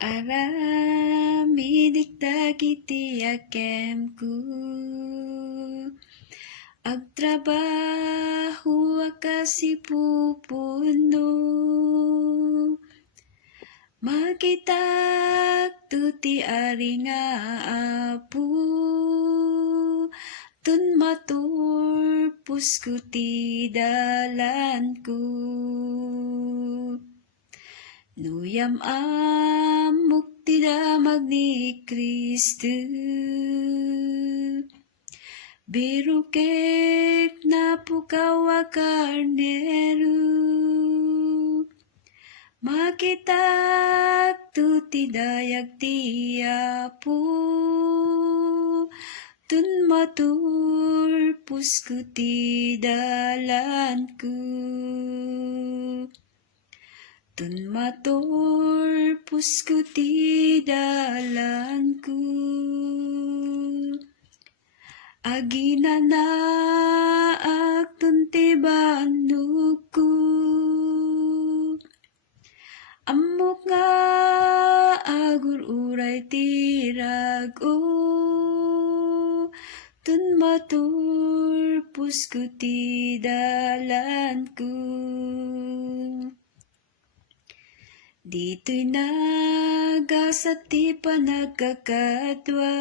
aramidik dagiti akemku. Agtrabaho akasipupuno, makitak tuti aringa apu, tun maturpus ko ti dalanku. Nuyam amok ti damag ni Kristu, birukek na pukaw a karnero, makitak tuti dayag ti apu, tun maturpus ko ti dalanku. Tun maturpus ko ti dalanku. Aginanaak tun ti banduko, amok nga agururay ti rago, tun maturpus ko ti dalanku. Dito'y nagasat ti panagkakadwa,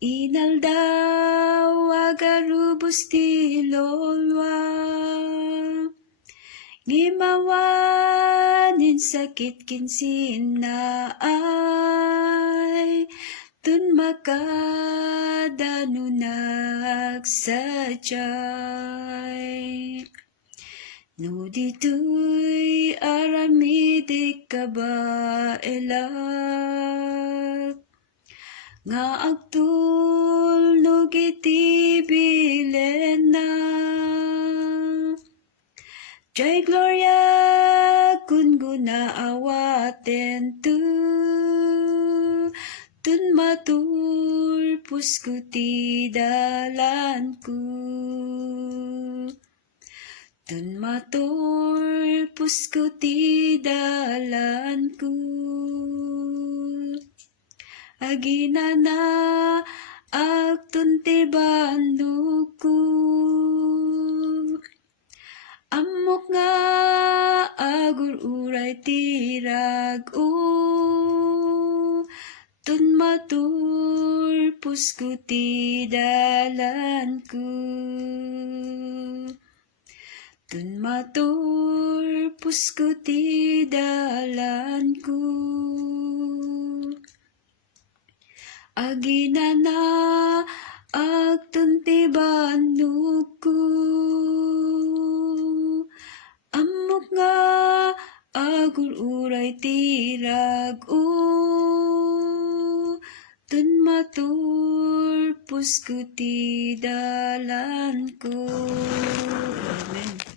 inaldaw agarubos ti lolwa, ngimawanin sakit kinsin na ay, tun makadano nagsadyay. No dito'y aramidik kabaelak, nga agtulnog iti bilena, jay gloria kun guna awaten tu, tun maturpus ko ti dalanku. Tun maturpus ko ti dalanku. Aginana agtun ti banduko, amok nga agururay ti rago, tun maturpus ko ti dalanku. Tun maturpus ko ti dalanku. Aginana agtun ti banduko, amok nga agururay ti rago, tun maturpus ko ti dalanku. Amen.